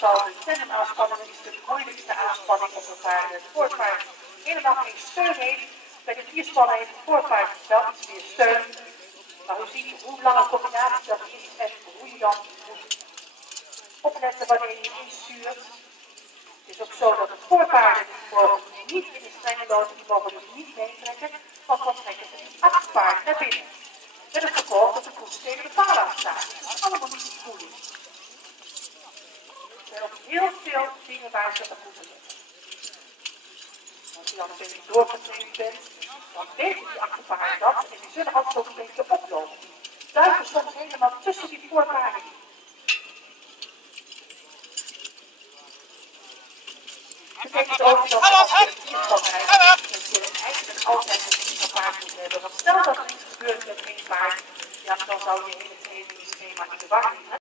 zal de tandemaanspanning is de moeilijkste aanspanning op een paard. Het voorpaard helemaal geen steun heeft. Bij de vierspannen heeft het voorpaard wel iets meer steun. Maar u ziet hoe lange combinatie dat is en hoe je dan moet opletten wanneer je instuurt. Het is ook zo dat de voorpaarden mogen niet in de strenge lopen, die mogen dus niet meetrekken, want dan trekken ze het achterpaard naar binnen. Met het gevolg dat de koets tegen de paal aanstaat. Dat is allemaal niet de bedoeling. Er zijn ook heel veel dingen waar ze op moeten letten. Als je dan een beetje doorgetraind bent, dan weten die achterpaarden dat en die zullen altijd ook een beetje oplopen. Die duiken soms helemaal tussen die voorpaarden. Dat betekent ook dat als je een vierstand rijdt, dat je eigenlijk altijd een extra paard moet hebben. Want stel dat er iets gebeurt met één paard, ja, dan zou je hele trainingsschema in de war liggen.